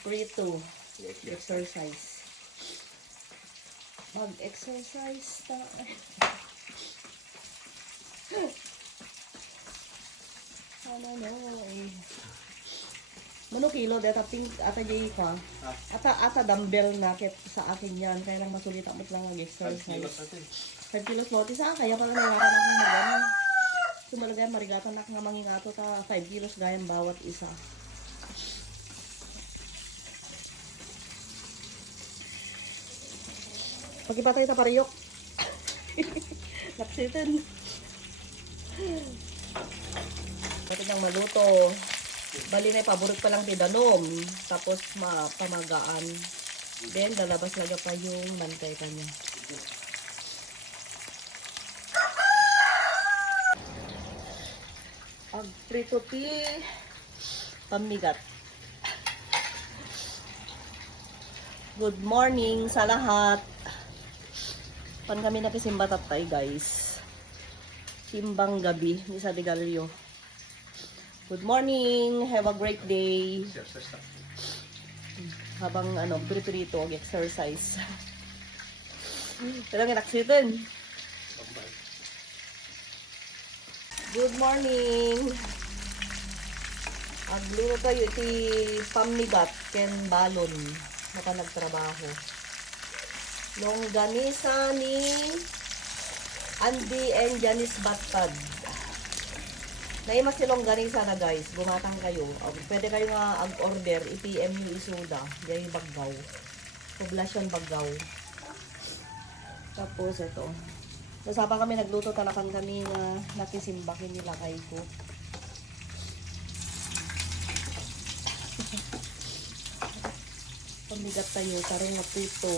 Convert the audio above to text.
Magprito. Exercise. Mag-exercise ta. Ano eh. Mano kilo data pink ata jay ko. Ata dumbbell na kit sa akin yan. Kaya lang masulita mo lang mag-exercise. 5 kilos mo. Tisa kaya pala naiwakan akong magano. Sumalagay marigatan na nga mangingato ta 5 kilos gayang bawat isa. Pagkipatay ta pariyok. Naksitin. Ito nang maluto. Bali na paborito pa lang tidanom. Tapos pamagaan. Then lalabas laga pa yung mantay kanya. Prito ti pamigat. Good morning sa lahat. Pan kami nakisimba tatay guys. Simbang gabi ni sa Degalio. Good morning. Have a great day. Habang pirito exercise. Pero nginaksitin. Good morning. Aglino tayo iti pamigat ken balon maka nagtrabaho. Longganisa ni Andy and Janice Battad. Naimas si longganisa na guys. Bumatang kayo. Pwede kayo nga ag-order. I-PM yung isuda. Diyan yung Baggaw. Poblasyon Baggaw. Tapos ito. Nasapa kami nagluto talakan kami na nakisimbakin nila kay ko. Pamigat tayo. Tarong na puto.